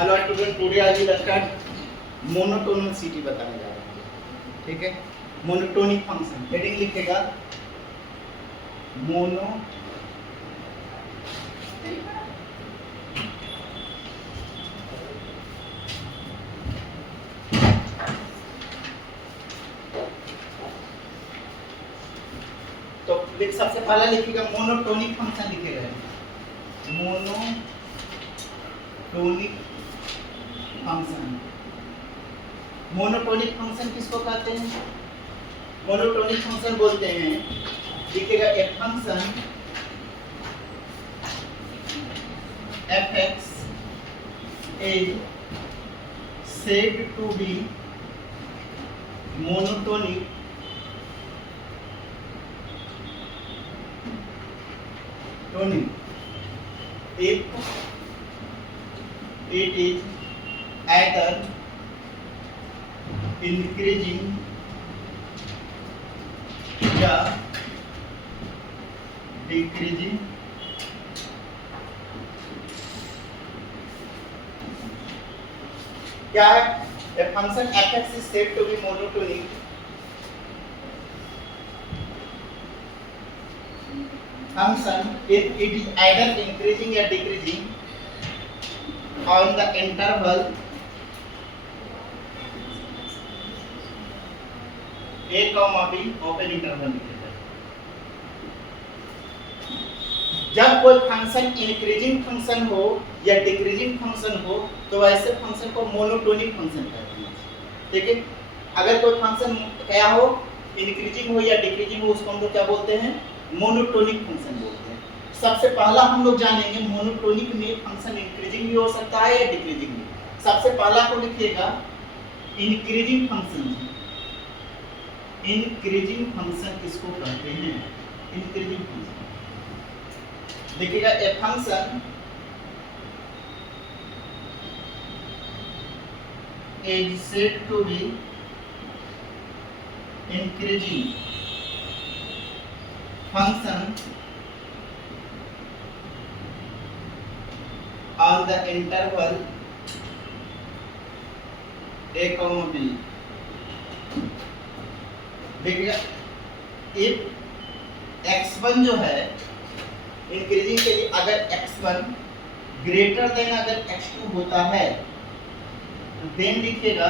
Hello student, today I will start monotonicity बताने जा रहा हूँ। ठीक है, मोनोटोनिक फंक्शन हेडिंग लिखेगा मोनो तो सबसे पहला लिखिएगा मोनोटोनिक फंक्शन लिखेगा मोनोटोनिक फंक्शन। मोनोटोनिक फंक्शन किसको कहते हैं? मोनोटोनिक फंक्शन बोलते हैं, लिखेगा ए function fx is said to be monotonic if it is either increasing या decreasing क्या है? A function fx is said to be monotonic function if it is either increasing or decreasing on the interval a comma b open interval लिखेगा। जब कोई function increasing function हो या decreasing function हो तो ऐसे फंक्शन को मोनोटोनिक फंक्शन कहते हैं। ठीक है, अगर कोई फंक्शन क्या हो, इंक्रीजिंग हो या डिक्रीजिंग हो, उसको हम लोग क्या बोलते हैं? मोनोटोनिक फंक्शन बोलते हैं। सबसे पहला हम लोग जानेंगे मोनोटोनिक में फंक्शन इंक्रीजिंग भी हो सकता है या डिक्रीजिंग भी। सबसे पहला को लिखिएगा इंक्रीजिंग फंक्शन। इंक्रीजिंग फंक्शन किसको कहते हैं? इंक्रीजिंग फंक्शन लिखिएगा a function is said to be increasing function on the interval a comma b। देखिएगा if x1 जो है इंक्रीजिंग के लिए, अगर x1 ग्रेटर देन अगर x2 होता है तो देन लिखिएगा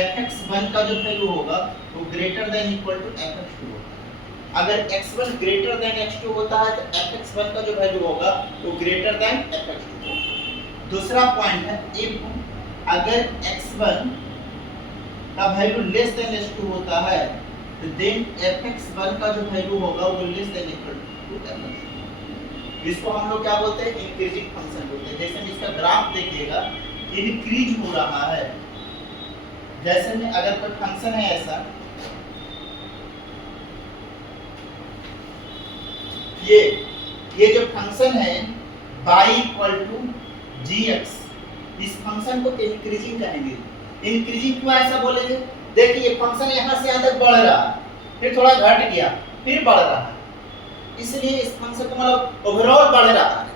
fx1 का जो वैल्यू होगा वो greater than equal to fx2 होगा। अगर x1 ग्रेटर देन x2 होता है तो fx1 का जो वैल्यू होगा वो ग्रेटर देन fx2 होगा। दूसरा पॉइंट है if अगर x1 का वैल्यू लेस देन x2 होता है तो देन fx1 का जो वैल्यू होगा वो less than equal to fx2। इसको हम लोग क्या बोलते हैं? इंक्रीजिंग फंक्शन बोलते हैं। जैसे इसका ग्राफ देखिएगा इंक्रीज हो रहा है। जैसे में अगर कोई फंक्शन है ऐसा, ये जो फंक्शन है y इक्वल टू gx, इस फंक्शन को इंक्रीजिंग कहेंगे। इंक्रीजिंग क्यों ऐसा बोलेंगे? देखिए फंक्शन यहाँ से यहाँ तक बढ़ रहा है, फिर थोड़ा घट गया, फिर बढ़ रहा है, इसलिए इस फंक्शन का मतलब ओवरऑल बढ़ रहा है।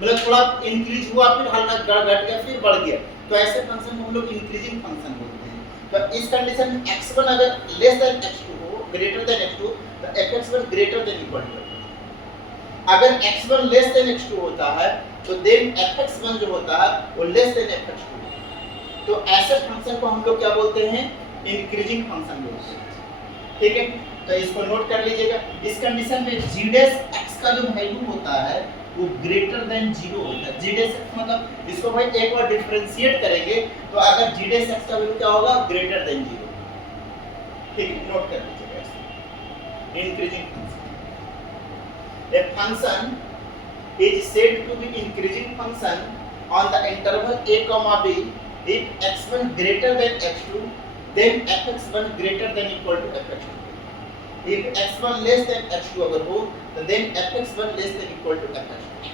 मतलब थोड़ा इंक्रीज हुआ, फिर हल्का घट गया, फिर बढ़ गया, तो ऐसे फंक्शन को हम लोग इंक्रीजिंग फंक्शन बोलते हैं। तो इस कंडीशन में x1 अगर लेस देन x2 हो, ग्रेटर देन x2, तो fx1 greater than equal to. अगर x1 लेस देन x2 होता है तो देन fx1 जो होता है वो लेस देन fx2। तो ऐसे फंक्शन को हम लोग क्या बोलते हैं? इंक्रीजिंग फंक्शन बोलते हैं। ठीक है, तो इसको नोट कर लीजिएगा। इस कंडीशन में g डैश x का जो वैल्यू होता है वो ग्रेटर देन 0 होता है। g डैश x मतलब इसको भाई एक बार डिफरेंशिएट करेंगे तो अगर g डैश x का वैल्यू क्या होगा? Greater than 0। ठीक है, नोट कर लीजिएगा। Increasing function, a function is said to be increasing function on the interval a comma b if x1 greater than x2 then fx1 greater than equal to fx2। if x1 less than x2 अगर हो तो then fx1 less than equal to fx2।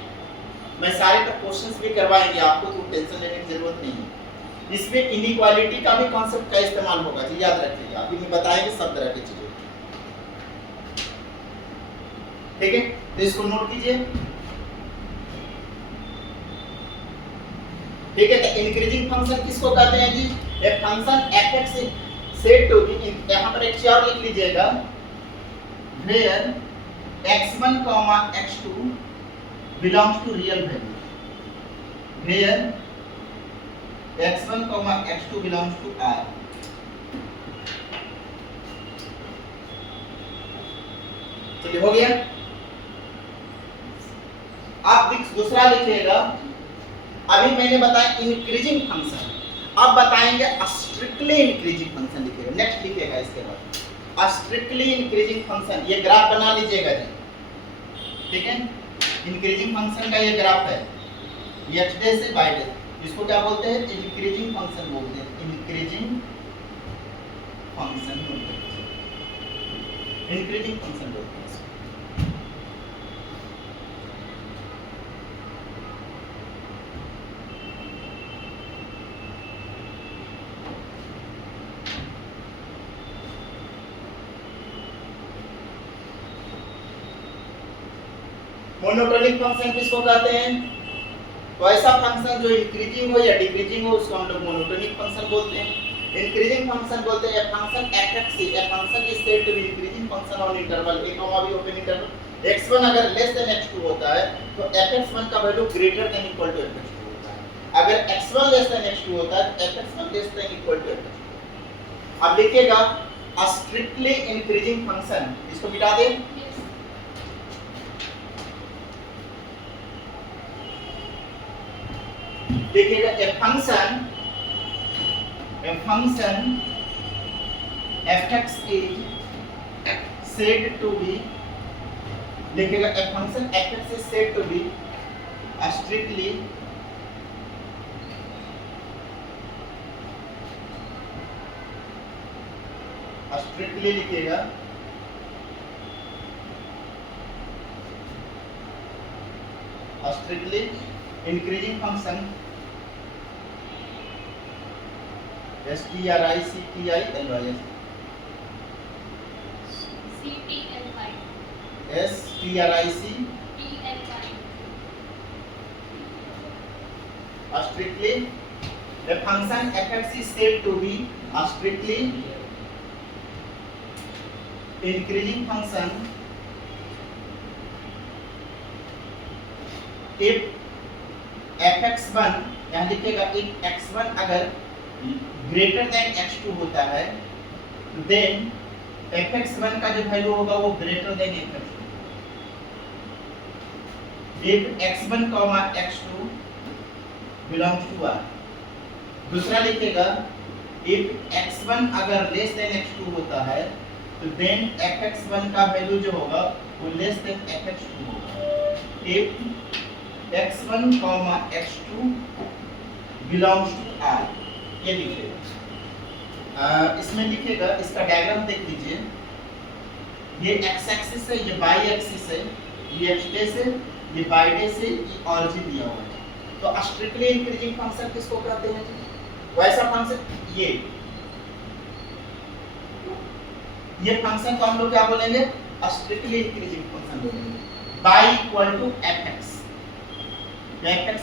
मैं सारे तक questions भी करवाएंगे आपको, तो टेंशन लेने की जरूरत नहीं है। इसमें इनइक्वालिटी का भी कॉन्सेप्ट का इस्तेमाल होगा, याद रखिएगा। अभी मैं बताएंगे सब तरह की चीजें। ठीक है, तो इसको नोट कीजिए। ठीक है, तो इंक्रीजिंग फंक्शन किसको कहते हैं जी? A function fx set to be, यहां पर एक चीज और लिख लीजिएगा, where x1, x2 belongs to real value, where x1, x2 belongs to R। चलिए हो गया। आप दूसरा लिखिएगा, अभी मैंने बताया इंक्रीजिंग फंक्शन, अब बताएंगे स्ट्रिक्टली इंक्रीजिंग फंक्शन। लिखिएगा, नेक्स्ट लिखिएगा इसके बाद स्ट्रिक्टली इंक्रीजिंग फंक्शन। ये ग्राफ बना लीजिएगा जी, ठीक है। इंक्रीजिंग फंक्शन का ये ग्राफ है, x डे से y डे, इसको क्या बोलते हैं? इंक्रीजिंग फंक्शन बोलते हैं। इंक्रीजिंग फंक्शन बोलते हैं, इंक्रीजिंग फंक्शन बोलते हैं। मोनोटोनिक फंक्शन किसको कहते हैं? तो ऐसा फंक्शन जो इंक्रीजिंग हो या डिक्रीजिंग हो उसको हम लोग मोनोटोनिक फंक्शन बोलते हैं। इंक्रीजिंग फंक्शन बोलते हैं function fx, a function is said to be increasing function on interval a, b open interval x1 अगर लेस देन x2 होता है तो fx1 का value greater than equal to fx2 होता है। अगर x1 लेस देन x2 होता है तो fx1 less than equal to fx2। अब लिखिएगा स्ट्रिक्टली इंक्रीजिंग फंक्शन, इसको मिटा दें। देखिएगा ए function fx is said to be, देखिएगा ए function fx is said to be strictly लिखिएगा strictly increasing function strictly the function fx is said to be a strictly increasing function if fx1, यहाँ लिखिएगा if x1 अगर greater than x2 होता है then fx1 का जो value होगा वो greater than fx2। if x1, x2 belongs to R। दूसरा लिखिएगा if x1 अगर लेस देन x2 होता है तो देन fx1 का वैल्यू जो होगा वो लेस देन fx2 होगा। if x1, x2 belongs to R, ये लिखिएगा। इसमें लिखिएगा, इसका डायग्राम देख लीजिए, ये x एक्सिस है, ये y एक्सिस है, ये x डे से, ये y डे से, ये ऑरिजिन दिया हुआ है। तो स्ट्रिक्टली इंक्रीजिंग फंक्शन किसको कहते हैं? वैसा फंक्शन ये फंक्शन को हम लोग क्या बोलेंगे? स्ट्रिक्टली इंक्रीजिंग फंक्शन बोलेंगे। y equal to fx, fx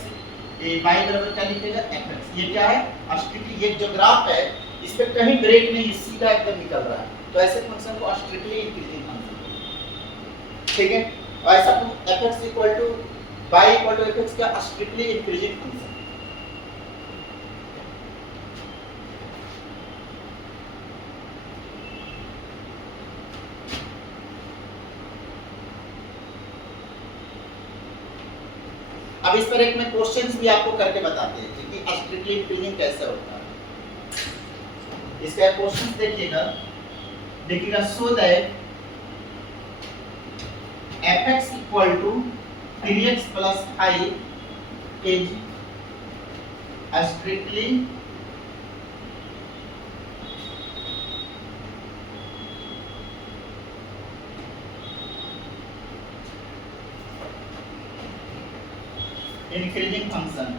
y बराबर क्या लिखेगा? fx। ये क्या है? स्ट्रिक्टली, ये जो ग्राफ है इस पे कहीं ब्रेक नहीं, सीधा एकदम निकल रहा है, तो ऐसे फंक्शन को स्ट्रिक्टली इंक्रीजिंग फंक्शन, ठीक है। और ऐसा fx equal to y equal to fx क्या? Strictly increasing function. अब इस पर एक में क्वेश्चंस भी आपको करके बताते हैं कि स्ट्रिक्टली इंक्रीजिंग कैसे होता है। इसका क्वेश्चंस देखिएगा so that fx equal to 3x plus 5 is strictly increasing function.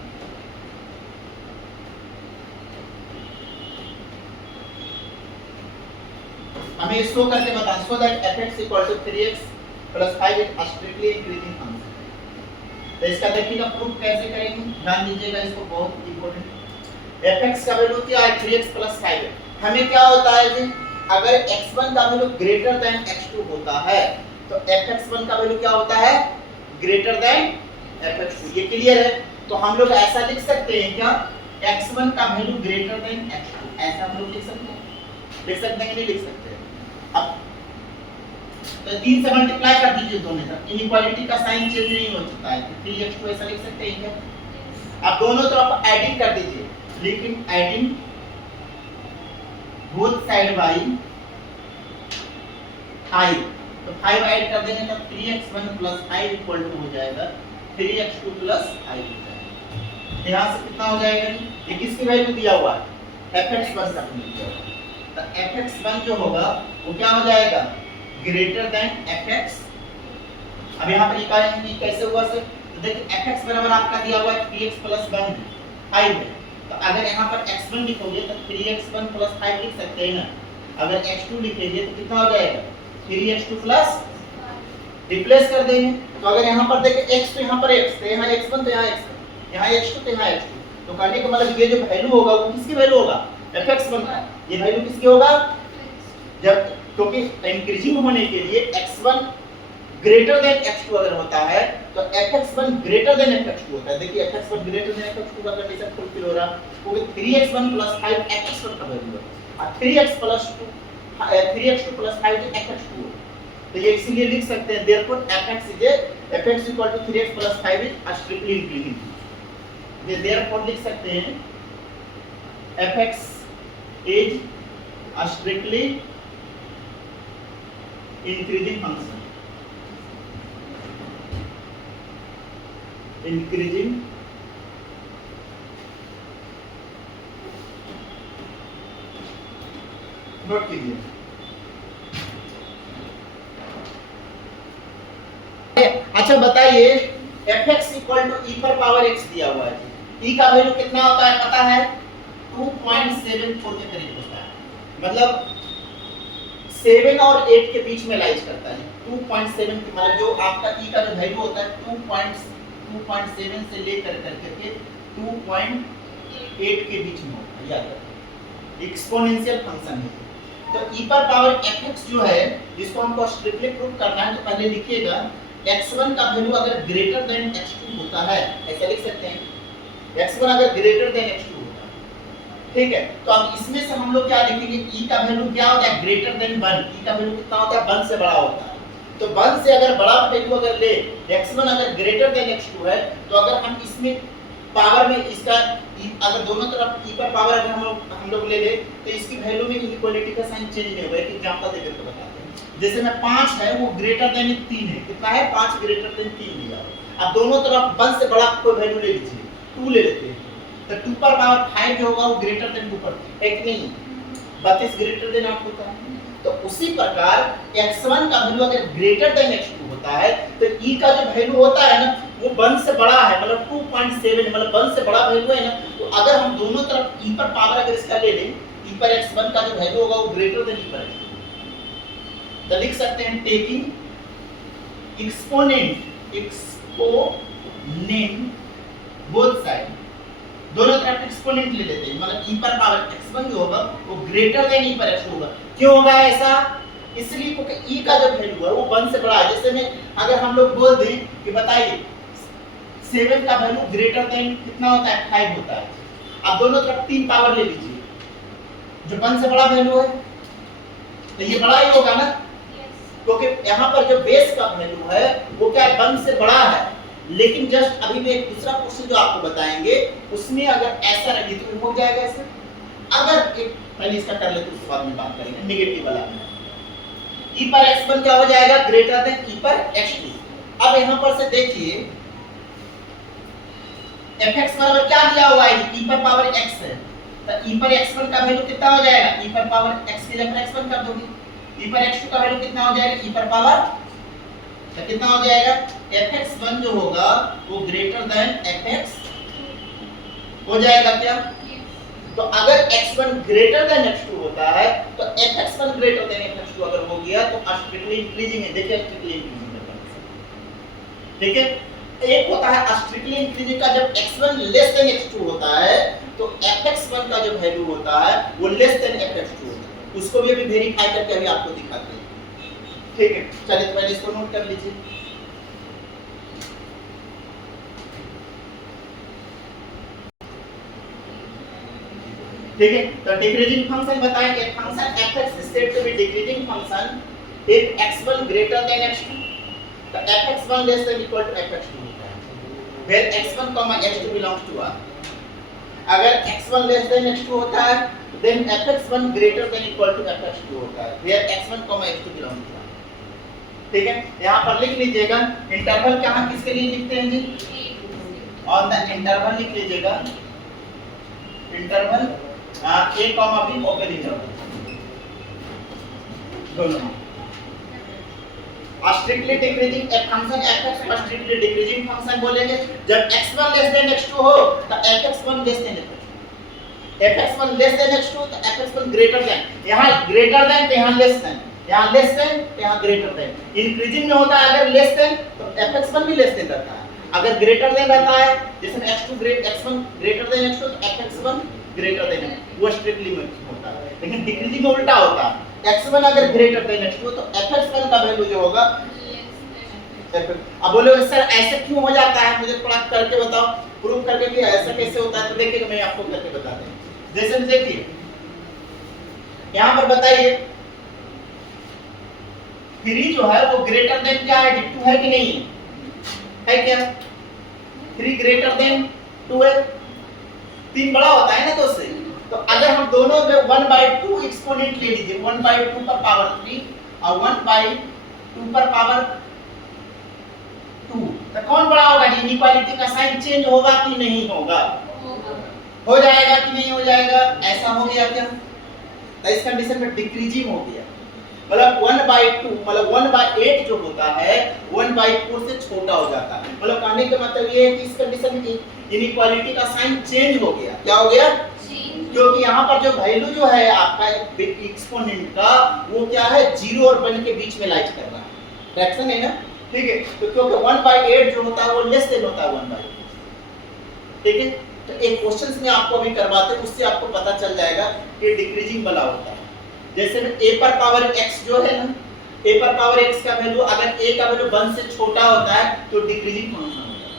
हमें इसको करके बताएं so that fx equal to 3x plus 5 is strictly increasing function. तो इसका देखिएगा प्रूफ कैसे करेंगे, ध्यान दीजिएगा इसको, बहुत इंपॉर्टेंट। fx का वैल्यू क्या है 3x + 5। हमें क्या होता है जी, अगर x1 का वैल्यू ग्रेटर देन x2 होता है तो fx1 का वैल्यू क्या होता है ग्रेटर देन fx2। ये क्लियर है? तो हम लोग ऐसा लिख सकते हैं क्या, x1 का वैल्यू ग्रेटर देन x2, ऐसा हम लोग लिख सकते हैं? लिख सकते हैं कि नहीं लिख सकते? अब तो 3 से मल्टीप्लाई कर दीजिए दोनों तरफ, इनइक्वालिटी का साइन चेंज नहीं हो चुका है, 3x2 ऐसा लिख सकते हैं क्या? अब दोनों तरफ एडिंग कर दीजिए, लेकिन एडिंग बोथ साइड बाय 5, तो 5 ऐड कर देंगे तो 3x1 + 5 = हो जाएगा 3x2 + 5 हो जाएगा। यहाँ से कितना हो जाएगा, ये किसकी वैल्यू दिया हुआ है, fx1 का वैल्यू दिया हुआ है, तो fx1 जो होगा वो क्या हो जाएगा ग्रेटर देन fx। अब यहाँ पर निकालेंगे कि कैसे हुआ सर, तो देखिए fx बराबर आपका दिया हुआ है 3x + 1 5 है, तो अगर यहाँ पर x1 लिखोगे तो 3x1 + 5 लिख सकते हैं ना, अगर x2 लिखेंगे तो कितना हो जाएगा 3x2 + रिप्लेस कर देंगे, तो अगर यहाँ पर देखिए x तो यहाँ पर x, तो यहाँ x1 तो यहाँ x1, यहाँ x2 तो यहाँ x2, तो कहने का मतलब ये जो वैल्यू होगा वो किसकी वैल्यू होगा fx1 का। ये वैल्यू किसकी होगा, जब क्योंकि इंक्रीजिंग होने के लिए x1 ग्रेटर देन x2 अगर होता है तो fx1 ग्रेटर देन fx2 होता है। देखिए fx1 ग्रेटर देन fx2 का कंडीशन फुलफिल हो रहा, क्योंकि 3x1 + 5 fx1 का वैल्यू है और 3x2 + 5 जो fx2 है, तो ये इसीलिए लिख सकते हैं therefore fx = 3x + 5 is strictly increasing. ये देयरफॉर लिख सकते हैं fx is strictly increasing function, increasing note कीजिए। अच्छा बताइए fx = e⁻x दिया हुआ है, e का वैल्यू कितना होता है पता है 2.74 के करीब होता है, मतलब 7 और 8 के बीच में लाइज करता है। 2.7 मतलब जो आपका e का जो वैल्यू होता है 2.7 से लेकर करके 2.8 के बीच में होता है, याद रखिए एक्सपोनेंशियल फंक्शन है। तो e⁻fx जो है जिसको हमको स्ट्रिक्टली प्रूव करना है, तो पहले लिखिएगा x1 का वैल्यू अगर ग्रेटर देन x2 होता है, ऐसा लिख सकते हैं x1 अगर ग्रेटर देन x2 होता है, ठीक है। तो अब इसमें से हम लोग क्या लिखेंगे, e का वैल्यू क्या होता है ग्रेटर देन 1, e का वैल्यू कितना होता है 1 से बड़ा होता है, तो 1 से अगर बड़ा वैल्यू अगर ले x1 अगर ग्रेटर देन x2 है, तो अगर हम इसमें पावर में इसका अगर दोनों तरफ e पर पावर अगर हम लोग ले ले तो इसकी वैल्यू में इक्वालिटी का साइन चेंज नहीं होगा। एक एग्जांपल देकर के बताते हैं, जैसे में 5 है वो ग्रेटर देन 3 है, कितना है 5 ग्रेटर देन 3 लिया, अब दोनों तरफ 1 से बड़ा कोई वैल्यू ले लीजिए, 2 ले लेते हैं, तो 2 पर पावर 5 जो होगा वो ग्रेटर देन 2 पर है कि नहीं, 32 ग्रेटर देन 8 होता है। तो उसी प्रकार x1 का वैल्यू अगर ग्रेटर देन x2 होता है तो e का जो वैल्यू होता है ना वो 1 से बड़ा है, मतलब 2.7 मतलब 1 से बड़ा वैल्यू है ना, तो अगर हम दोनों तरफ e पर पावर अगर इसका ले लें, e पर x1 का जो वैल्यू होगा वो ग्रेटर देन e पर x2, तो लिख सकते हैं टेकिंग एक्सपोनेंट बोथ साइड, दोनों तरफ एक्सपोनेंट ले लेते हैं, मतलब e पर पावर x1 जो होगा वो ग्रेटर देन e पर x2 होगा। क्यों होगा ऐसा, इसलिए क्योंकि e का जो वैल्यू है वो 1 से बड़ा है। जैसे में अगर हम लोग बोल दें कि बताइए 7 का वैल्यू ग्रेटर देन कितना होता है 5 होता है, आप दोनों तरफ 3 पावर ले लीजिए, जो 1 से बड़ा वैल्यू है तो ये बड़ा ही होगा ना, क्योंकि यहाँ पर जो बेस का वैल्यू है वो क्या 1 से बड़ा है। लेकिन जस्ट अभी मैं एक दूसरा क्वेश्चन जो आपको बताएंगे उसमें अगर ऐसा रही तो हो जाएगा ऐसे, अगर एक पहले इसका कर लेते उसके बाद में बात करेंगे नेगेटिव वाला। e पर x1 क्या हो जाएगा ग्रेटर देन e पर x2। अब यहाँ पर से देखिए fx बराबर क्या दिया हुआ है, e पर पावर x है, तो e पर x1 का वैल्यू कितना हो जाएगा, e पर पावर x की जगह x1 कर दोगे, e पर x2 का वैल्यू कितना हो जाएगा, e पर पावर तो कितना हो जाएगा fx1 जो होगा वो ग्रेटर देन fx हो जाएगा क्या। तो अगर x1 ग्रेटर देन x2 होता है तो fx1 ग्रेटर देन fx2 अगर हो गया तो स्ट्रिक्टली इंक्रीजिंग है, देखिए स्ट्रिक्टली इंक्रीजिंग है, ठीक है। एक होता है स्ट्रिक्टली इंक्रीजिंग का, जब x1 लेस देन x2 होता है तो fx1 का जो वैल्यू होता है वो लेस देन fx2 होता है। उसको भी अभी वेरीफाई करके अभी आपको दिखाते हैं। ठीक है, चलिए तो पहले इसको नोट कर लीजिए। ठीक है, तो डिक्रीजिंग फंक्शन बताएंगे। Function fx is said to be decreasing function if x1 greater than x2, तो fx1 less than equal to fx2 होता है where x1 x2 belongs to R। अगर x1 less than x2 होता है then fx1 greater than equal to fx2 होता है where x1 x2 belongs to R। ठीक है, यहाँ पर लिख लीजिएगा इंटरवल कहाँ किसके लिए लिखते हैं जी, ऑन द इंटरवल लिख लीजिएगा, interval a comma b open interval दोनों। Strictly decreasing a function fx को स्ट्रिक्टली डिक्रीजिंग फंक्शन बोलेंगे जब x1 लेस देन x2 हो तो fx1 less then fx1 less than x2 तो fx1 ग्रेटर देन, यहाँ ग्रेटर देन तो यहाँ लेस देन, यहाँ लेस देन तो यहाँ ग्रेटर देन। इंक्रीजिंग में होता है अगर लेस देन तो fx1 भी लेस देन रहता है, अगर ग्रेटर देन रहता है जैसे x1 ग्रेटर देन x2 तो fx1 ग्रेटर देन वो स्ट्रिक्टली में होता है। लेकिन डिक्रीजिंग में उल्टा होता है, x1 अगर ग्रेटर देन x2 तो fx1 का वैल्यू जो होगा। अब बोलोगे सर ऐसे क्यों हो जाता है, मुझे थोड़ा करके बताओ, प्रूव करके कि ऐसा कैसे होता है। तो देखिए मैं आपको करके बताता हूं। जैसे देखिए यहां पर बताइए 3 जो है वो ग्रेटर देन क्या है, 2 है कि नहीं है क्या, 3 ग्रेटर देन 2 है, 3 बड़ा होता है ना तो उससे। तो अगर हम दोनों में 1/2 एक्सपोनेंट ले लीजिए, 1/2 पर पावर 3 और 1/2 पर पावर 2, तो कौन बड़ा होगा जी, इनइक्वालिटी का साइन चेंज होगा कि नहीं होगा, हो जाएगा कि नहीं हो जाएगा, ऐसा हो गया क्या, तो इस कंडीशन में डिक्रीजिंग हो गया, मतलब 1/2 मतलब 1/8 जो होता है 1/4 से छोटा हो जाता है। मतलब कहने का मतलब ये है कि इस कंडीशन में इनइक्वालिटी का साइन चेंज हो गया, क्या हो गया, क्योंकि यहाँ पर जो वैल्यू जो है आपका एक्सपोनेंट का वो क्या है 0 और 1 के बीच में लाइज कर रहा है, फ्रैक्शन है ना। ठीक है, तो क्योंकि 1/8 जो होता है वो लेस देन होता है 1/8। ठीक है, तो एक क्वेश्चंस में आपको अभी करवाते हैं, उससे आपको पता चल जाएगा कि डिक्रीजिंग वाला होता है। जैसे में a पर पावर x जो है ना, a पर पावर x का वैल्यू अगर a का वैल्यू 1 से छोटा होता है तो डिक्रीजिंग फंक्शन होता है।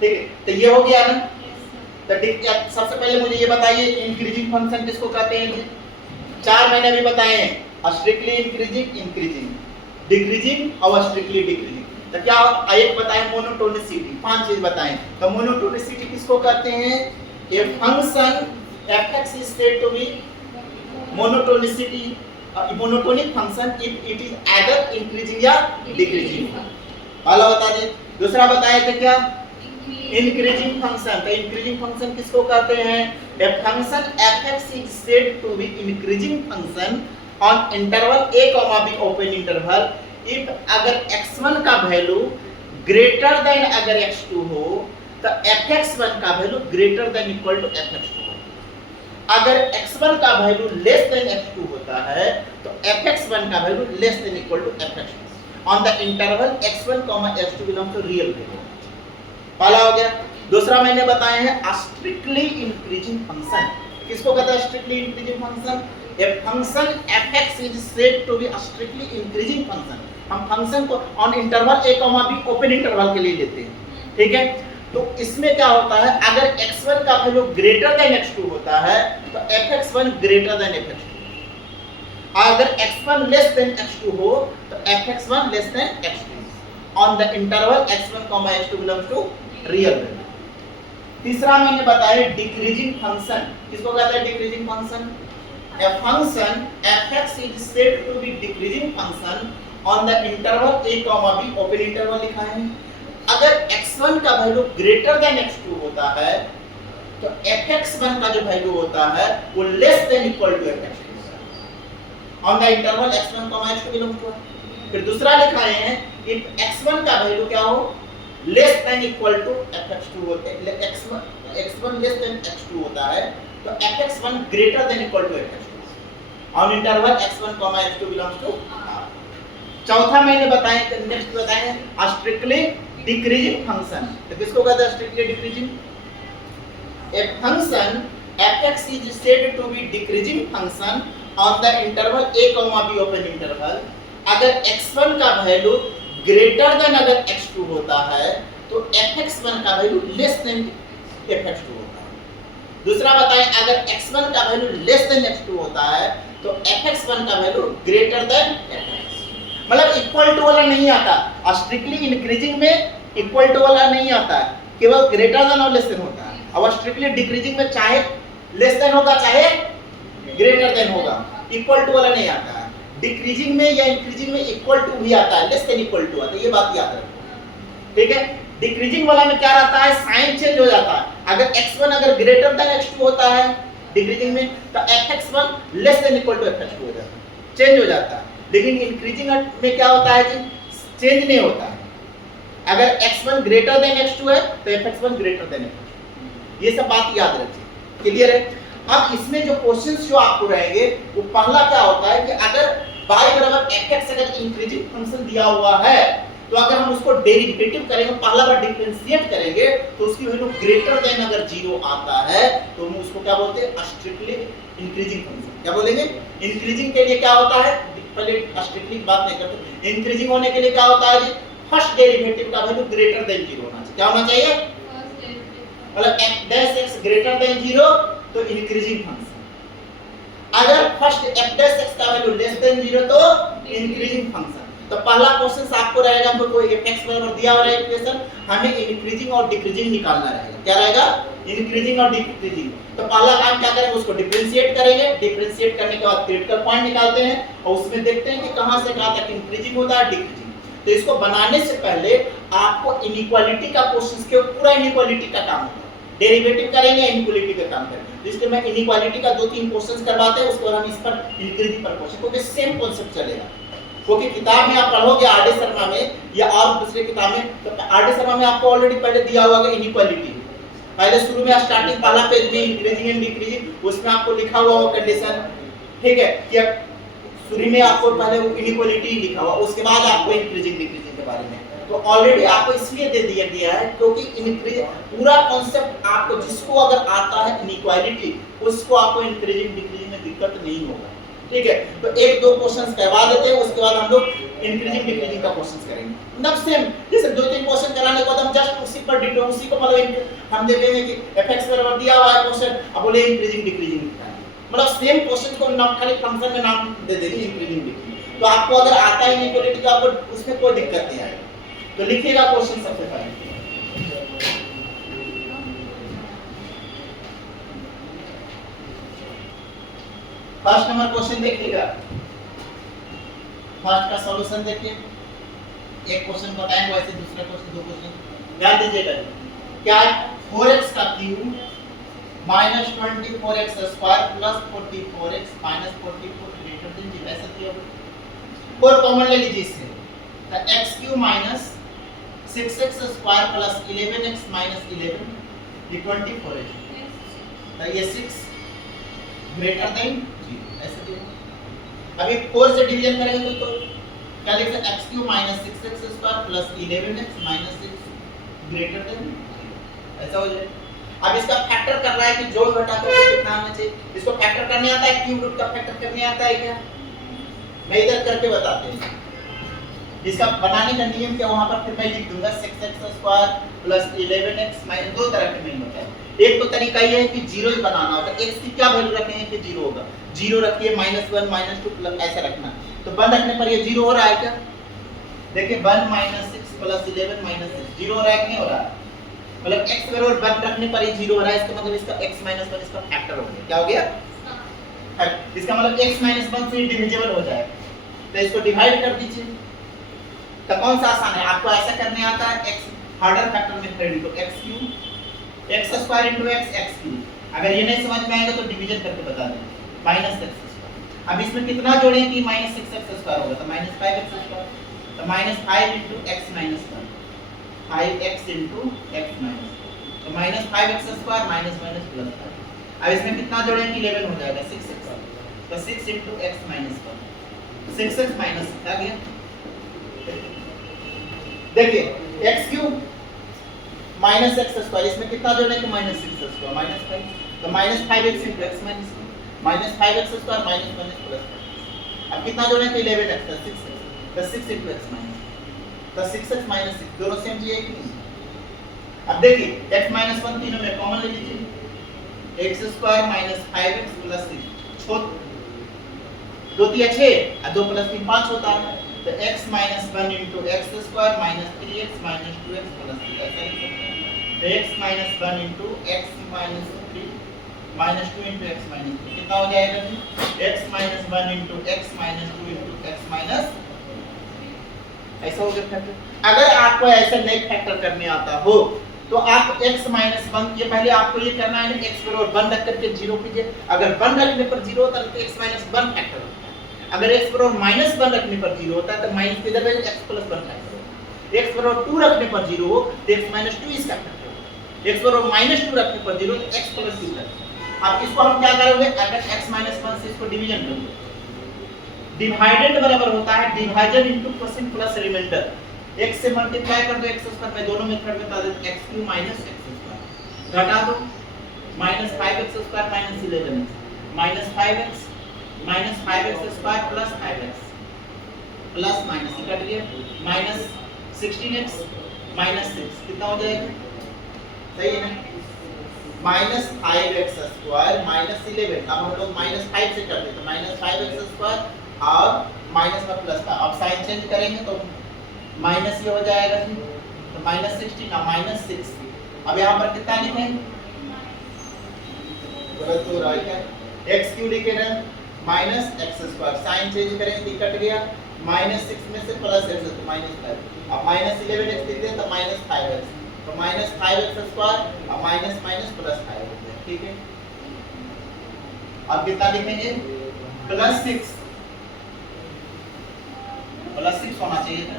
ठीक है, तो ये हो गया ना। तो सबसे पहले मुझे ये बताइए इंक्रीजिंग फंक्शन किसको कहते हैं, 4 मैंने अभी बताए हैं, स्ट्रिक्टली इंक्रीजिंग, इंक्रीजिंग, डिक्रीजिंग और स्ट्रिक्टली डिक्रीजिंग। तो क्या एक बताएं मोनोटोनिसिटी, 5 चीज बताएं। तो मोनोटोनिसिटी किसको कहते हैं, ए function fx is said to be monotonicity, monotonic function if it is either increasing या decreasing। पहला बता दे। दूसरा बताए थे क्या, इंक्रीजिंग फंक्शन। तो इंक्रीजिंग फंक्शन किसको कहते हैं, ए function fx is said to be increasing function on interval a b open interval if अगर x1 का वैल्यू ग्रेटर देन अगर x2 हो तो fx1 का value greater than equal to fx2। अगर x1 का वैल्यू लेस देन x2 होता है तो fx1 का value less than equal to fx2 on the interval x1, x2 belong to real value. पहला हो गया। दूसरा मैंने बताया है स्ट्रिक्टली इंक्रीजिंग फंक्शन। किसको कहता है strictly increasing function, A function fx is said to be a strictly increasing function। हम फंक्शन को on interval a, b open interval के लिए लेते हैं। ठीक है, तो इसमें क्या होता है अगर x1 का वैल्यू ग्रेटर देन x2 होता है तो fx1 ग्रेटर देन fx2। अगर x1 लेस देन x2 हो तो fx1 less than x2 on the interval x1, x2 belongs to real value. तीसरा मैंने बताया डिक्रीजिंग फंक्शन। किसको कहते हैं decreasing function, a function fx is said to be decreasing function on the interval a, b open interval लिखा है। अगर x1 का वैल्यू ग्रेटर देन x2 होता है तो fx1 का जो वैल्यू होता है वो less than equal to fx2 on the interval x1, x2 belongs to. फिर दूसरा लिखा है इफ x1 का वैल्यू क्या हो less than equal to fx2 होता है, x1 लेस देन x2 होता है तो fx1 greater than equal to fx2 on interval x1, x2 belongs to. चौथा मैंने बताया नेक्स्ट बताए स्ट्रिक्टली डिक्रीजिंग फंक्शन, तो किसको कहते हैं strictly decreasing? A function fx is said to be decreasing function on the interval a comma b open interval अगर x1 का वैल्यू ग्रेटर देन अगर x2 होता है तो fx1 का वैल्यू लेस देन fx2 होता है। दूसरा बताएं अगर x1 का वैल्यू लेस देन x2 होता है तो fx1 का वैल्यू ग्रेटर देन fx, मतलब इक्वल टू वाला नहीं आता, और स्ट्रिक्टली इंक्रीजिंग में इक्वल टू वाला नहीं आता है, केवल ग्रेटर देन और लेस देन होता है। और स्ट्रिक्टली डिक्रीजिंग में चाहे लेस देन होगा चाहे ग्रेटर देन होगा, इक्वल टू वाला नहीं आता है। डिक्रीजिंग में या इंक्रीजिंग में इक्वल टू भी आता है, लेस देन इक्वल टू आता है, ये बात याद रखो, ठीक है। डिक्रीजिंग वाला में क्या रहता है, साइन चेंज हो जाता है। अगर x1 अगर ग्रेटर देन x2 होता है डिक्रीजिंग में तो fx1 less than equal to fx2 हो जाता है, चेंज हो जाता है। लेकिन इंक्रीजिंग में क्या होता है जी, चेंज नहीं होता है। अगर x1 ग्रेटर देन x2 है तो fx1 ग्रेटर देन fx2, ये सब बात याद रखिए, क्लियर है। अब इसमें जो क्वेश्चंस जो आपको रहेंगे वो पहला क्या होता है कि अगर y बराबर fx अगर इंक्रीजिंग फंक्शन दिया हुआ है तो अगर हम उसको डेरिवेटिव करेंगे, पहला बार डिफरेंशिएट करेंगे तो उसकी वैल्यू ग्रेटर देन अगर 0 आता है तो हम उसको क्या बोलते हैं, स्ट्रिक्टली इंक्रीजिंग फंक्शन। क्या बोलेंगे, इंक्रीजिंग के लिए क्या होता है, पहले स्ट्रिक्टली बात नहीं करते, इंक्रीजिंग होने के लिए क्या होता है जी, फर्स्ट डेरिवेटिव का वैल्यू ग्रेटर देन 0 होना चाहिए। क्या होना चाहिए, मतलब f dash x greater than 0 तो इंक्रीजिंग फंक्शन, अगर फर्स्ट f डैश x का वैल्यू लेस देन 0 तो इंक्रीजिंग फंक्शन। तो पहला क्वेश्चन आपको रहेगा, हमको कोई fx बराबर दिया हुआ है इक्वेशन, हमें इंक्रीजिंग और डिक्रीजिंग निकालना रहेगा। क्या रहेगा, इंक्रीजिंग और डिक्रीजिंग। तो पहला काम क्या करेंगे, उसको डिफरेंशिएट करेंगे, डिफरेंशिएट करने के बाद क्रिटिकल पॉइंट निकालते हैं और उसमें देखते हैं कि कहां से कहां तक इंक्रीजिंग होता है, डिक्रीजिंग। तो इसको बनाने से पहले आपको इनइक्वालिटी का क्वेश्चंस के पूरा इनइक्वालिटी का काम होगा, डेरिवेटिव करेंगे इनइक्वालिटी का काम करेंगे। इसलिए मैं इनइक्वालिटी का 2-3 क्वेश्चंस करवाते हैं, उसके बाद हम इस पर इंक्रीजिंग पर क्वेश्चन, क्योंकि सेम कांसेप्ट चलेगा। क्योंकि किताब में आप पढ़ोगे आर डी शर्मा में या और दूसरे किताब में, तो आर डी शर्मा में आपको ऑलरेडी पहले दिया हुआ है इनइक्वालिटी, पहले शुरू में स्टार्टिंग पहला पेज में इंक्रीजिंग एंड डिक्रीजिंग, उसमें आपको लिखा हुआ वो कंडीशन, ठीक है, कि शुरू में आपको पहले इनइक्वालिटी लिखा हुआ, उसके बाद आपको इंक्रीजिंग डिक्रीजिंग के बारे में। तो ऑलरेडी आपको इसलिए दे दिया गया है क्योंकि इंक्रीज पूरा कांसेप्ट आपको, जिसको अगर आता है इनइक्वालिटी, उसको आपको इंक्रीजिंग डिक्रीजिंग में दिक्कत नहीं होगा, ठीक है। तो 1-2 क्वेश्चंस करवा देते हैं, उसके बाद हम लोग इंक्रीजिंग डिक्रीजिंग का क्वेश्चंस करेंगे। मतलब सेम जैसे 2-3 क्वेश्चन कराने के बाद हम जस्ट उसी पर डिटेल उसी को मतलब हम देखेंगे कि fx बराबर दिया हुआ है क्वेश्चन, अब बोले इंक्रीजिंग डिक्रीजिंग लिखना है, मतलब सेम क्वेश्चन को नाम खाली फंक्शन में नाम दे देंगे इंक्रीजिंग डिक्रीजिंग। तो आपको अगर आता है इनइक्वालिटी तो आपको उसमें कोई दिक्कत नहीं आएगी। तो लिखिएगा क्वेश्चन सबसे पहले, फर्स्ट नंबर क्वेश्चन देखिएगा, फर्स्ट का सॉल्यूशन देखिए, एक क्वेश्चन बताएंगे वैसे दूसरा क्वेश्चन 2 क्वेश्चन ध्यान दीजिएगा। क्या है, 4x का cube minus 24x square plus 44x minus 44 greater than 0, ऐसा दिया हुआ 4 कॉमन ले लीजिए इससे, तो x cube minus 6x square plus 11x minus 11 ये 24h, तो ये 6 ग्रेटर देन 0 ऐसे दिया। अभी 4 से डिवीजन करेंगे तो क्या लिखेंगे, x cube minus 6x square plus 11x minus 6 greater than 0, ऐसा हो जाए। अब इसका फैक्टर कर रहा है कि जोड़ घटा करके कितना आना चाहिए, इसको फैक्टर करने आता है, क्यूब रूट का फैक्टर करने आता है क्या, मैं इधर करके बताते हैं। इसका बनाने का नियम क्या, वहां पर फिर मैं लिख दूंगा 6x square plus 11x minus, 2 तरह के नियम होते हैं। एक तो तरीका ये है कि 0 बनाना होता है, x की क्या वैल्यू रखेंगे कि 0 होगा, 0 रखिए -1 -2 प्लस ऐसा रखना, तो 1 रखने पर ये 0 हो रहा है क्या, देखिए 1 - 6 प्लस 11 - 6 0 हो रहा है कि नहीं हो रहा है, मतलब x बराबर 1 रखने पर ये 0 हो रहा है, इसका मतलब इसका x - 1 इसका फैक्टर हो गया, क्या हो गया, इसका मतलब x - 1 से डिविजिबल हो जाएगा, तो इसको डिवाइड कर दीजिए। तो कौन सा आसान है, आपको ऐसा करने आता है, x harder factor method into x cube x square into x cube, अगर ये नहीं समझ में आएगा तो डिवीजन करके बता दें, माइनस x स्क्वायर। अब इसमें कितना जोड़ें कि माइनस 6x स्क्वायर होगा, तो माइनस 5x स्क्वायर, तो minus 5 into x minus 1, 5x into x minus 1, तो minus 5x square minus minus plus 5। अब इसमें कितना जोड़ें कि 11 हो जाएगा, 6x, तो 6 into x minus 1, 6x minus आ गया, देखिए x cube minus x square, इसमें कितना जोड़ने को माइनस 6 स्क्वायर माइनस 5, तो minus 5x into x minus 5x square minus minus plus. अब कितना जोड़ने को 11x तो 6x, तो 6 इंटू एक्स माइनस, तो 6x माइनस 6 दोनों सेम जी एक नहीं। अब देखिए x माइनस 1 तीनों में कॉमन ले लीजिए, x square minus 5x plus 6 छोड़, 2 3 6 और 2 प्लस 3 5 होता है, तो x minus 1 into x square minus 3x minus 2x plus 3 ऐसा लिख सकते हैं। तो x minus 1 into x minus 3 minus 2 into x minus 3 कितना हो जाएगा जी? x minus 1 into x minus 2 into x minus, ऐसा हो गया फैक्टर। अगर आपको ऐसा नहीं फैक्टर करने आता हो तो आप x माइनस 1, ये पहले आपको ये करना है ना, x बराबर 1 रख करके 0 कीजिए। अगर 1 रखने पर 0 होता है तो x माइनस 1 फैक्टर होता है। अगर x बराबर माइनस 1 रखने पर 0 होता है तो माइनस किधर है, x प्लस 1 फैक्टर होता है। x बराबर 2 रखने पर 0 हो तो x माइनस 2 इसका फैक्टर होता है। x बराबर माइनस 2 रखने पर 0 तो x प्लस 2 फैक्टर। अब इसको हम क्या करेंगे, अगर x माइनस 1 से इसको डिवीजन करेंगे, डिवाइडेड बराबर होता है division into quotient plus remainder. x से मल्टीप्लाई कर दो x स्क्वायर में, दोनों मेथड में बता दो x cube minus x square घटा दो, minus 5x square minus 11x minus 5x square plus 5x plus minus cut गया, माइनस 16x माइनस 6 कितना हो जाएगा, सही है ना, माइनस 5x स्क्वायर माइनस 11। अब हम लोग माइनस 5 से करते तो माइनस 5x स्क्वायर और माइनस का प्लस का, अब साइन चेंज करेंगे तो माइनस ये हो जाएगा जी, तो माइनस 16 और माइनस 6। अब यहाँ पर कितना लिखें, गलत हो रहा है क्या, x क्यूब लिखे ना minus x square, sign change करेंगे तो कट गया, माइनस 6 में से प्लस x तो माइनस 5, अब माइनस 11x लिख दें तो माइनस 5x, तो माइनस 5x स्क्वायर और माइनस माइनस प्लस 5 हो गया, ठीक है। अब कितना लिखेंगे, प्लस 6 होना चाहिए था,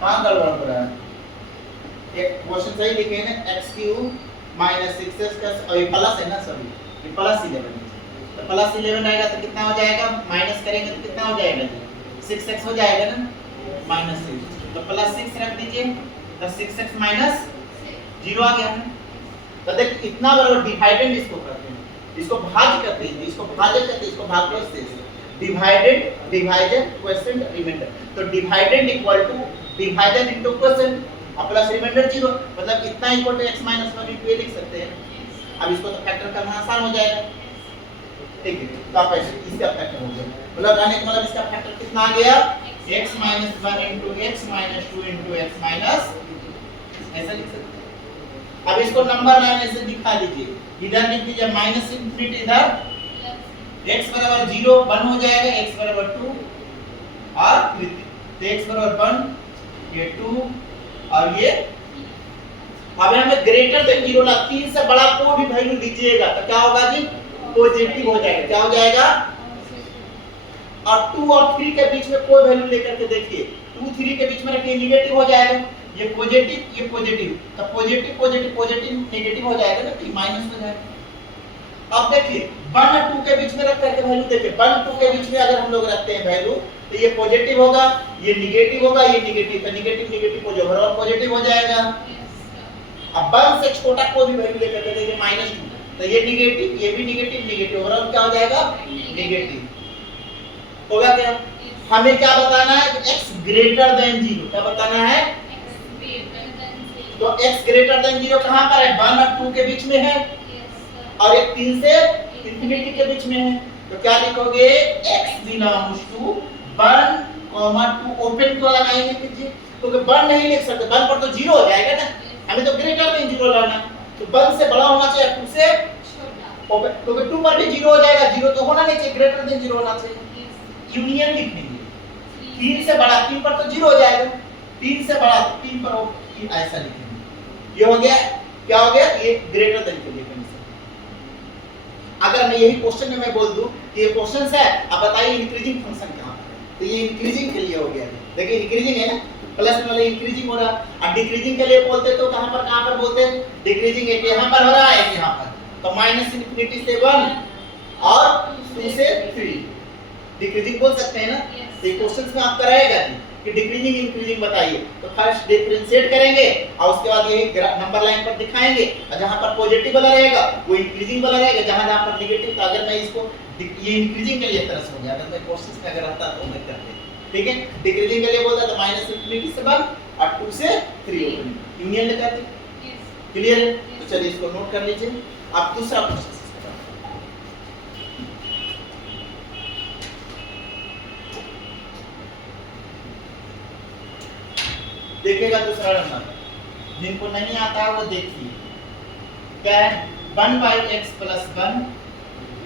कहाँ गड़बड़ हो रहा है, एक क्वेश्चन सही लिखे ना, x क्यूब माइनस 6x का, और ये प्लस है ना सभी, ये प्लस 11 तो प्लस 11 आएगा तो कितना हो जाएगा, माइनस करेंगे तो कितना हो जाएगा जी, 6x हो जाएगा ना, माइनस 6, तो प्लस 6 रख दीजिए, तो 6x माइनस 0 आ गया ना। तो देख इतना बराबर डिवाइडेड इसको करते हैं, इसको भाज्य करते हैं, इसको भाजक करते हैं, इसको भाग से डिवाइडेड डिवाइजन क्वोशिएंट रिमाइंडर। तो divided equal to division into quotient और प्लस रिमाइंडर 0, मतलब इतना equal to x minus 1 into ये लिख सकते हैं। अब इसको तो फैक्टर करना आसान हो जाएगा, ठीक है, तो आप ऐसे इसका फैक्टर हो गया, मतलब आने का मतलब इसका फैक्टर कितना आ गया, x minus 1 into x minus 2 into x minus, ऐसा लिख सकते हैं। अब इसको नंबर लाइन से दिखा दीजिए, इधर लिख दीजिए माइनस इंफिनिटी, इधर x बराबर 0 1 हो जाएगा, x बराबर 2 और 3, तो x बराबर 1 ये 2 और ये, अब हमें ग्रेटर देन 0 ला, 3 से बड़ा कोई भी वैल्यू लीजिएगा तो क्या होगा जी, पॉजिटिव हो जाएगा, क्या हो जाएगा, और 2 और 3 के बीच में कोई वैल्यू लेकर के देखिए, 2 3 के बीच में रखिए निगेटिव हो जाएगा, ये पॉजिटिव, तो पॉजिटिव पॉजिटिव पॉजिटिव नेगेटिव हो जाएगा ना, तो माइनस हो जाएगा। अब देखिए 1 और 2 के बीच में रख करके वैल्यू देखिए, 1 2 के बीच में अगर हम लोग रखते हैं वैल्यू तो ये पॉजिटिव होगा, ये निगेटिव होगा, ये निगेटिव, तो निगेटिव निगेटिव ओवरऑल पॉजिटिव हो जाएगा। अब 1 से छोटा कोई भी वैल्यू लेकर के देखिए -2, तो ये निगेटिव, ये भी निगेटिव, निगेटिव ओवरऑल क्या हो जाएगा, निगेटिव होगा। क्या हमें क्या बताना है, x ग्रेटर देन 0, क्या बताना है, तो x ग्रेटर देन 0 कहां पर है, 1 और 2 के बीच में है, और एक 3 से इंफिनिटी के बीच में है, तो क्या लिखोगे, x बिलोंग्स टू 1, 2 ओपन को लगाएंगे कीजिए, क्योंकि 1 नहीं लिख सकते, 1 पर तो 0 हो जाएगा ना, हमें तो ग्रेटर देन 0 लाना, तो 1 से बड़ा होना चाहिए, 2 से छोटा, क्योंकि 2 पर भी 0 हो जाएगा, 0 तो होना नहीं चाहिए, ग्रेटर देन 0 होना चाहिए, यूनियन लिखेंगे, 3 से बड़ा, 3 पर तो 0 हो जाएगा, 3 से बड़ा 3 पर ऐसा लिखेंगे, ये हो गया, क्या हो गया, ये ग्रेटर देन के लिए। अगर मैं यही क्वेश्चन में मैं बोल दूं कि ये क्वेश्चन है, अब बताइए इंक्रीजिंग फंक्शन कहां पर है, तो ये इंक्रीजिंग के लिए हो गया, देखिए इंक्रीजिंग है ना, प्लस में वाला इंक्रीजिंग हो रहा है, और डिक्रीजिंग के लिए बोलते तो कहां पर बोलते हैं, डिक्रीजिंग एक यहां पर हो रहा है, एक यहां पर, तो माइनस इंफिनिटी से 1 और 2 से 3 डिक्रीजिंग बोल सकते हैं ना, ये क्वेश्चंस में आपका रहेगा जी, कि डिक्रीजिंग इंक्रीजिंग बताइए, तो फर्स्ट डिफरेंशिएट करेंगे और उसके बाद ये नंबर लाइन पर दिखाएंगे, और जहां पर पॉजिटिव वाला रहेगा वो इंक्रीजिंग वाला रहेगा, जहां पर नेगेटिव, तो अगर मैं इसको ये इंक्रीजिंग के लिए तरस हो गया, अगर मैं कोशिश में अगर रहता तो मैं करते, ठीक है, डिक्रीजिंग के लिए बोलता तो माइनस इंफिनिटी से 1 और 2 से 3 यूनियन लगाते, क्लियर है? तो चलिए इसको नोट कर लीजिए। अब दूसरा क्वेश्चन देखिएगा, दूसरा नंबर जिनको नहीं आता वो देखिए, क्या है 1/x + 1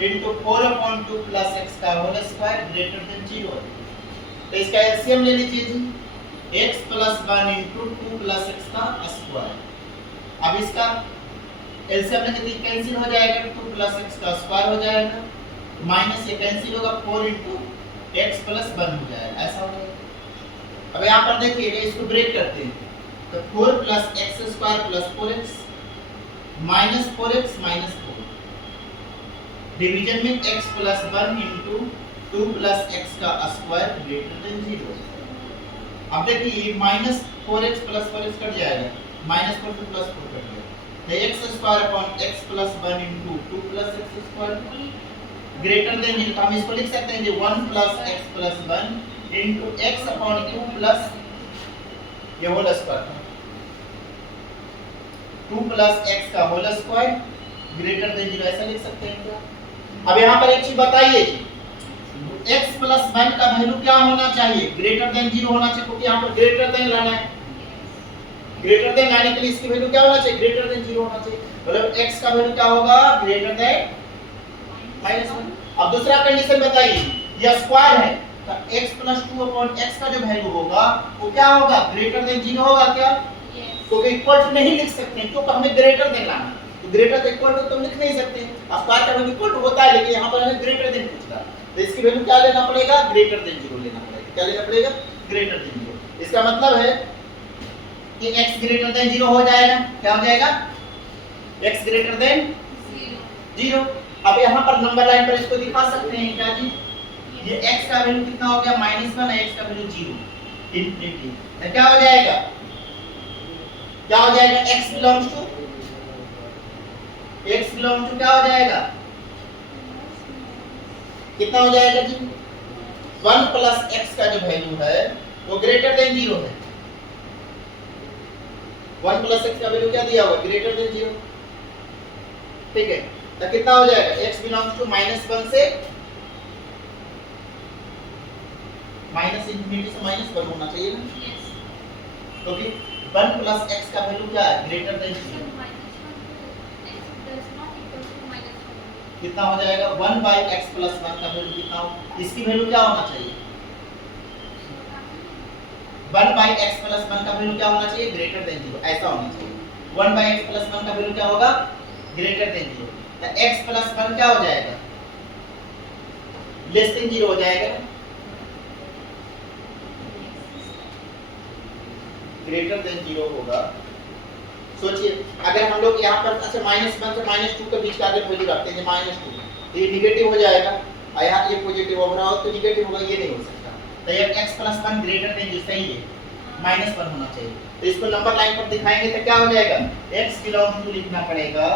into 4/2 + x का होल स्क्वायर ग्रेटर देन 0। तो इसका एलसीएम ले लीजिए जी, x + 1 into 2 + x का स्क्वायर। अब इसका एलसीएम लेंगे तो कैंसिल हो जाएगा, 2 + x का स्क्वायर हो जाएगा, माइनस ये कैंसिल होगा, 4 into x + 1 हो जाएगा, ऐसा हो जाएगा। अब यहाँ पर देखिए इसको ब्रेक करते हैं, तो 4 + x² + 4x - 4x - 4 डिवीजन में x + 1 into 2 + x का स्क्वायर ग्रेटर देन 0। अब देखिए ये -4x + 4x कट जाएगा, -4 + 4 कट गया, तो x² x + 1 into 2 + x² greater than 0। तो हम इसको लिख सकते हैं जी 1 + x + 1 into x/2 plus ये होल स्क्वायर, 2 plus x का होल स्क्वायर ग्रेटर देन 0, ऐसा लिख सकते हैं क्या? अब यहाँ पर एक चीज बताइए, x + 1 का वैल्यू क्या होना चाहिए? ग्रेटर देन 0 होना चाहिए, क्योंकि यहाँ पर ग्रेटर देन लाना है। ग्रेटर देन लाने के लिए इसकी वैल्यू क्या होना चाहिए? ग्रेटर देन 0 होना चाहिए, मतलब x का वैल्यू क्या होगा? Greater than -1। अब दूसरा कंडीशन बताइए, ये स्क्वायर है, x + 2/x का जो वैल्यू होगा वो क्या होगा? ग्रेटर देन 0 होगा क्या? क्योंकि इक्वल टू नहीं लिख सकते हैं, क्योंकि हमें ग्रेटर देन लाना है, तो ग्रेटर देन इक्वल टू तो लिख नहीं सकते, स्क्वायर का वैल्यू इक्वल टू होता है, लेकिन यहाँ पर हमें ग्रेटर देन पूछ रहा है, तो इसकी वैल्यू क्या लेना पड़ेगा? ग्रेटर देन 0 लेना पड़ेगा। क्या लेना पड़ेगा? Greater than 0। इसका मतलब है कि x ग्रेटर देन 0 हो जाएगा, क्या हो जाएगा? x greater than 0। अब यहाँ पर नंबर लाइन पर इसको दिखा सकते हैं क्या जी? ये x का वैल्यू कितना हो गया? -1 है, x का वैल्यू 0 इंफिनिटी, तो क्या हो जाएगा? क्या हो जाएगा? x बिलोंग्स टू क्या हो जाएगा? कितना हो जाएगा जी? 1 + x का जो वैल्यू है वो ग्रेटर देन 0 है। 1 + x का वैल्यू क्या दिया हुआ? ग्रेटर देन 0, ठीक है, तो कितना हो जाएगा? x बिलोंग्स टू -1 से -इंफिनिटी से -1 होना चाहिए ना, क्योंकि 1 + x का वैल्यू क्या है? Greater than 0। कितना हो जाएगा? 1/x + 1 का वैल्यू कितना हो? इसकी वैल्यू क्या होना चाहिए? 1/x + 1 का वैल्यू क्या होना चाहिए? ग्रेटर देन 0, ऐसा होना चाहिए। 1/x + 1 का वैल्यू क्या होगा? ग्रेटर देन 0, तो x + 1 क्या हो जाएगा? लेस देन 0 हो जाएगा, ग्रेटर देन 0 होगा। सोचिए अगर हम लोग यहाँ पर अच्छा -1 से -2 के बीच का अगर वैल्यू रखते हैं -2, तो ये नेगेटिव हो जाएगा, और यहाँ ये पॉजिटिव ओवर आओ तो नेगेटिव होगा, ये नहीं हो सकता, तो ये x + 1 ग्रेटर देन 0 सही है, -1 होना चाहिए। तो इसको नंबर लाइन पर दिखाएंगे तो क्या हो जाएगा? x बिलोंग्स टू लिखना पड़ेगा,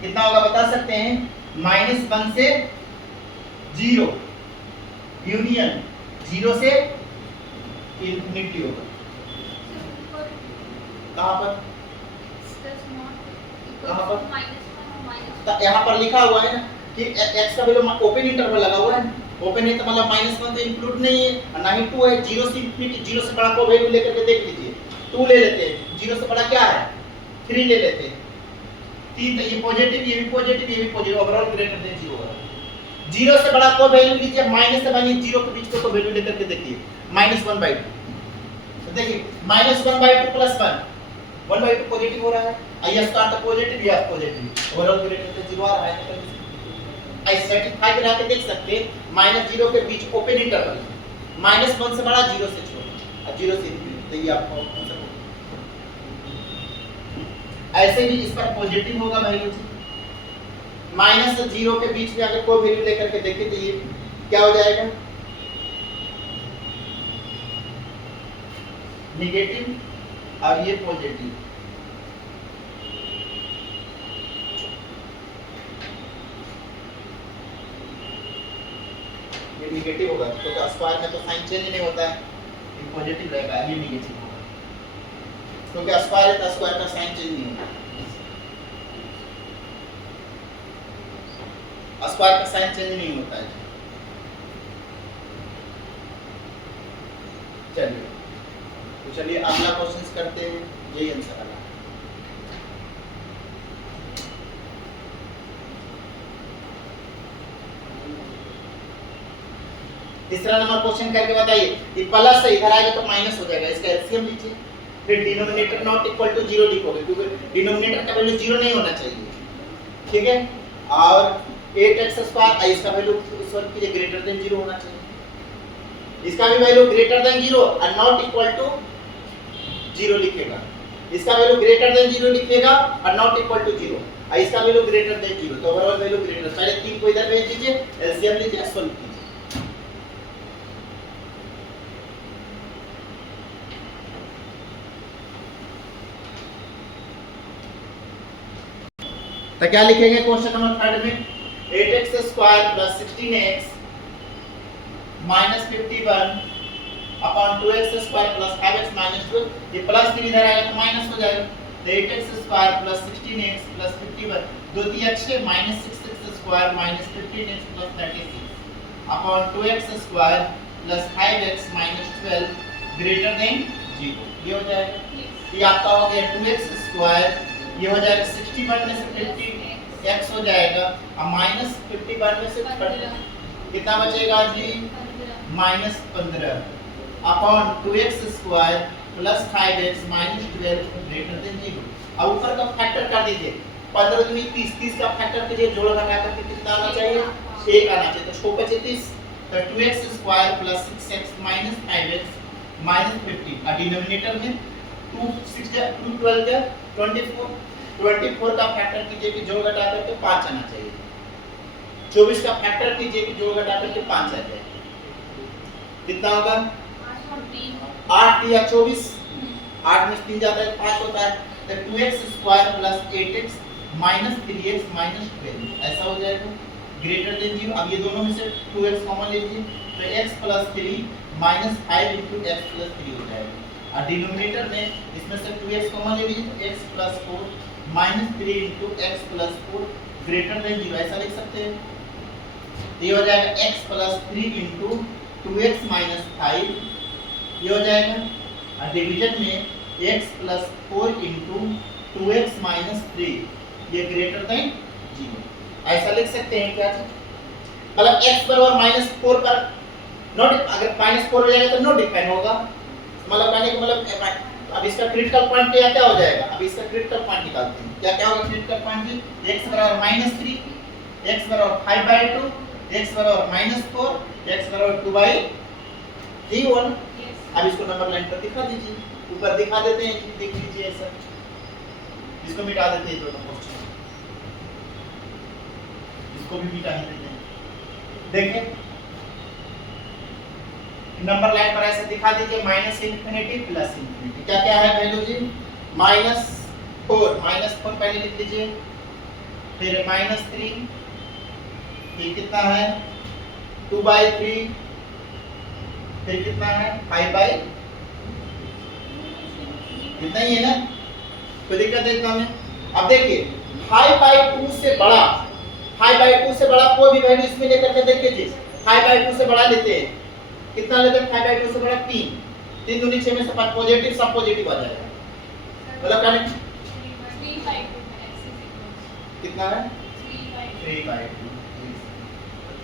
कितना होगा बता सकते हैं? -1 से 0 यूनियन 0 से इंफिनिटी होगा। कहाँ पर? कहाँ पर? तो यहाँ पर लिखा हुआ है ना कि x का वैल्यू ओपन इंटरवल लगा हुआ है, ओपन है तो मतलब -1 तो इंक्लूड नहीं है, और ना ही 2 है, 0 से इंफिनिटी, 0 से बड़ा को वैल्यू लेकर के देख लीजिए, 2 ले लेते हैं, 0 से बड़ा क्या है? 3 ले लेते हैं, 3, तो ये पॉजिटिव, ये भी पॉजिटिव, ये भी पॉजिटिव, ओवरऑल ग्रेटर देन 0 होगा। 0 से बड़ा को वैल्यू लीजिए, -0 के बीच को वैल्यू लेकर के देखिए, -1/2, तो देखिए -1/2 + 1, 1/2 पॉजिटिव हो रहा है, आई स्टार तो पॉजिटिव या पॉजिटिव, ओवरऑल ग्रेटर देन 0 आ रहा है, तो आई सर्टिफाई करा के देख सकते हैं, -0 के बीच ओपन इंटरवल, -1 से बड़ा, 0 से छोटा, और 0 से इंफिनिटी, तो ये आपको आंसर होगा। ऐसे ही इस पर पॉजिटिव होगा वैल्यू, -0 के बीच में अगर कोई वैल्यू लेकर के देखें तो ये क्या हो जाएगा? निगेटिव और ये पॉजिटिव। ये निगेटिव होगा क्योंकि स्क्वायर में तो साइन चेंज नहीं होता है, ये पॉजिटिव रहेगा, ये निगेटिव होगा क्योंकि स्क्वायर है तो स्क्वायर का साइन चेंज नहीं होता, स्क्वायर का साइन चेंज नहीं होता है। चलिए तो चलिए अगला क्वेश्चन करते हैं, यही आंसर आना। तीसरा नंबर क्वेश्चन करके बताइए, ये प्लस से इधर आएगा तो माइनस हो जाएगा, इसका एलसीएम लीजिए, फिर डिनोमिनेटर नॉट इक्वल टू 0 लिखोगे क्योंकि डिनोमिनेटर का वैल्यू 0 नहीं होना चाहिए, ठीक है। और 8x² इसका वैल्यू सॉल्व कीजिए, ग्रेटर देन 0 होना चाहिए, इसका भी वैल्यू ग्रेटर देन 0 और नॉट इक्वल टू 0 लिखेगा, इसका वैल्यू ग्रेटर देन 0 लिखेगा और नॉट इक्वल टू 0 और इसका वैल्यू ग्रेटर देन 0, तो ओवरऑल वैल्यू ग्रेटर, पहले 3 को इधर भेज दीजिए, एलसीएम लीजिए, सॉल्व कीजिए। तो क्या लिखेंगे क्वेश्चन नंबर 3 में, 8x² + 16x - 51 upon 2x² + 5x - 12, ये प्लस फिर इधर आएगा तो माइनस हो जाएगा, तो 8x² + 16x + 51 2 3 6 -6x² - 15x + 36 upon 2x² + 5x - 12 greater than 0, ये हो जाएगा, ये आपका हो गया 2x², ये हो जाएगा 61 में से 50 x हो जाएगा और माइनस 51 में से 30 कितना बचेगा जी, -15 upon 2x² + 5x - 12 greater than 0। अब ऊपर का फैक्टर कर दीजिए, 15 दूनी 30, 30 का फैक्टर कीजिए, जोड़ घटा करके कितना आना चाहिए, 1 आना चाहिए, तो 6 बचे 30, तो 2x² + 6x - 5x - 50 और डिनोमिनेटर में 2 6 2 12 24 का फैक्टर कीजिए कि जोड़ घटा करके 5 आना चाहिए, 24 का फैक्टर कीजिए कि जोड़ घटा करके 5 आ जाए, कितना होगा 8 या 24, 8 में 3 जाता है 5 होता है, तो 2x² + 8x - 3x - 12 ऐसा हो जाएगा, ग्रेटर देन 0। अब ये दोनों में से 2x कॉमन लीजिए, तो x + 3 - 5 × x + 3 हो जाएगा, और डिनोमिनेटर में इसमें से 2x कॉमन ले लीजिए, तो x + 4 - 3 × x + 4 ग्रेटर देन 0 ऐसा लिख सकते हैं, तो ये हो जाएगा x + 3 × 2x - 5, ये हो जाएगा, और डिवीजन में x + 4 × 2x - 3 ये ग्रेटर देन 0 ऐसा लिख सकते हैं क्या, मतलब x बराबर -4 पर नॉट, अगर -4 हो जाएगा तो नॉट डिपेंड होगा, मतलब कहने का मतलब अब इसका क्रिटिकल पॉइंट क्या हो जाएगा, अब इसका क्रिटिकल पॉइंट निकालते हैं, क्या होगा क्रिटिकल पॉइंट जी, x बराबर -3, x बराबर 5/2, x बराबर -4, x बराबर 2/3। अब इसको नंबर लाइन पर दिखा दीजिए, ऊपर दिखा देते हैं, देख लीजिए ऐसा, इसको मिटा देते हैं दोनों क्वेश्चन, इसको भी मिटा देते हैं, देखिए नंबर लाइन पर ऐसे दिखा दीजिए, -∞ +∞, क्या क्या है वैल्यू जी, -4 पहले लिख लीजिए, फिर -3, फिर कितना है 2/3, फिर कितना है 5/, इतना ही है ना, कोई दिक्कत है इतना में। अब देखिए 5/2 से बड़ा, 5/2 से बड़ा कोई भी वैल्यू इसमें लेकर के देखिए जी, 5/2 से बड़ा लेते हैं, कितना लेते हैं 5/2 से बड़ा 3, 3 दूनी 6 में से 5 पॉजिटिव, सब पॉजिटिव आ जाएगा, मतलब कहने 3/2 कितना है 3/2,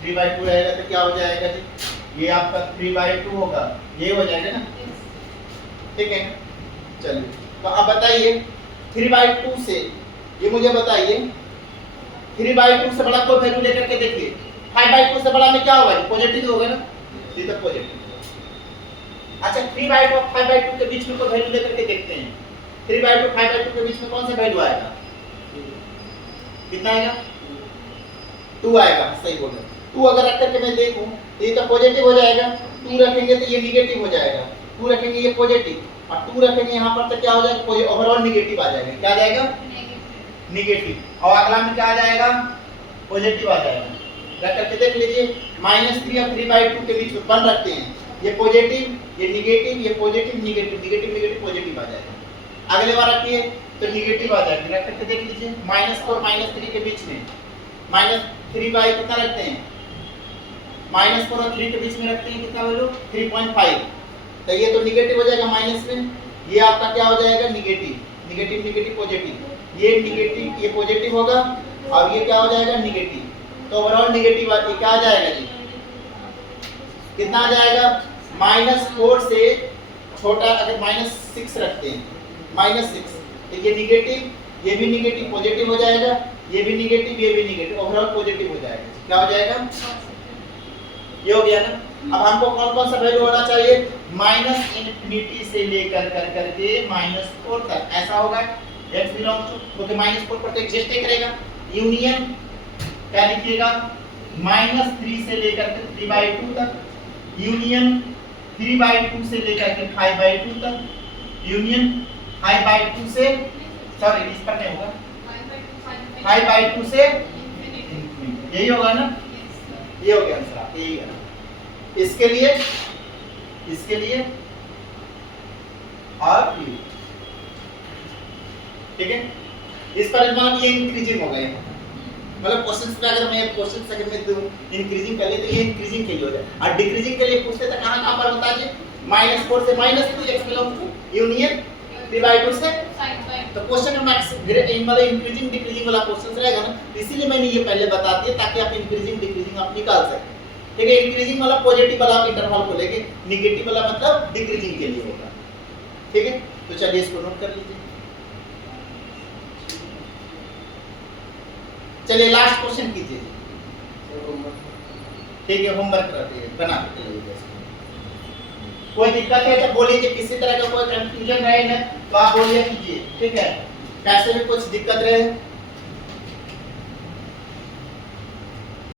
3/2 रहेगा तो क्या हो जाएगा जी, ये आपका 3/2 होगा, ये हो जाएगा ना, ठीक है। चलिए तो अब बताइए 3/2 से, ये मुझे बताइए 3/2 से बड़ा कोई वैल्यू लेकर के देखिए, 5/2 से बड़ा में क्या होगा, पॉजिटिव होगा ना, सीधा पॉजिटिव। अच्छा 3/2 और 5/2 के बीच में कोई वैल्यू लेकर के देखते हैं, 3/2 5/2 के बीच में कौन सा वैल्यू आएगा, कितना आएगा 2 आएगा, सही बोल रहे, 2 अगर रख करके मैं देखूं तो ये तो पॉजिटिव हो जाएगा, 2 रखेंगे तो ये निगेटिव हो जाएगा, 2 रखेंगे ये पॉजिटिव, और 2 रखेंगे यहाँ पर तो क्या हो जाएगा, कोई ओवरऑल निगेटिव आ जाएगा। क्या आ जाएगा, निगेटिव। और अगला में क्या आ जाएगा, पॉजिटिव आ जाएगा। रख करके देख लीजिए, -3 और 3/2 के बीच में 1 रखते हैं, ये पॉजिटिव, ये निगेटिव, ये positive, negative, negative, negative, positive आ जाएगा। अगले बार रखिए तो निगेटिव आ जाएगा। रख करके देख लीजिए, -4 -3 के बीच में -3 कितना रखते हैं, -4 और 3 के बीच में रखते हैं, कितना वैल्यू 3.5, तो ये तो निगेटिव हो जाएगा माइनस में, ये आपका क्या हो जाएगा, निगेटिव, निगेटिव, निगेटिव, पॉजिटिव, ये निगेटिव, ये पॉजिटिव होगा और ये क्या हो जाएगा, निगेटिव। तो ओवरऑल निगेटिव ये क्या आ जाएगा जी, कितना आ जाएगा, -4 से छोटा अगर -6 रखते हैं, -6, तो ये निगेटिव, ये भी निगेटिव, पॉजिटिव हो जाएगा, ये भी निगेटिव, ये भी निगेटिव, ओवरऑल पॉजिटिव हो जाएगा। क्या हो जाएगा, ये हो गया ना। अब हमको कौन कौन सा वैल्यू होना चाहिए, -∞ से लेकर करके -4 तक, ऐसा होगा x बिलोंग टू, क्योंकि -4 पर तो एग्जिस्ट ही करेगा। यूनियन क्या लिखिएगा, -3 से लेकर के 3/2 तक, यूनियन 3/2 से लेकर के 5/2 तक, यूनियन 5/2 से, सॉरी इस पर नहीं होगा, 5/2 से यही होगा ना, ये हो गया आंसर, यही है। इसके लिए और ये, ठीक है। इस पर मतलब ये इंक्रीजिंग हो गए, मतलब क्वेश्चंस में अगर मैं क्वेश्चन सेकंड में दूं इंक्रीजिंग कर ले तो ये इंक्रीजिंग के लिए हो जाए, और डिक्रीजिंग के लिए पूछते तो कहां पर बता दीजिए, -4 से -2 x बिलोंग टू यूनियन 3/2 से, तो क्वेश्चन में मतलब इंक्रीजिंग डिक्रीजिंग वाला क्वेश्चन रहेगा ना, इसीलिए मैंने ये पहले बता दिया ताकि आप इंक्रीजिंग डिक्रीजिंग आप निकाल सकें, ठीक है। इंक्रीजिंग वाला पॉजिटिव वाला आप इंटरवल को लेके, नेगेटिव वाला मतलब डिक्रीजिंग के लिए होगा, ठीक है। तो चलिए इसको नोट कर लीजिए। चलिए लास्ट क्वेश्चन कीजिए, ठीक है, होमवर्क करते हैं, बना के चलिए। कोई दिक्कत है तो बोलिए, किसी तरह का कोई कंफ्यूजन रहे ना तो आप बोलिए कीजिए, ठीक है। कैसे भी कुछ दिक्कत रहे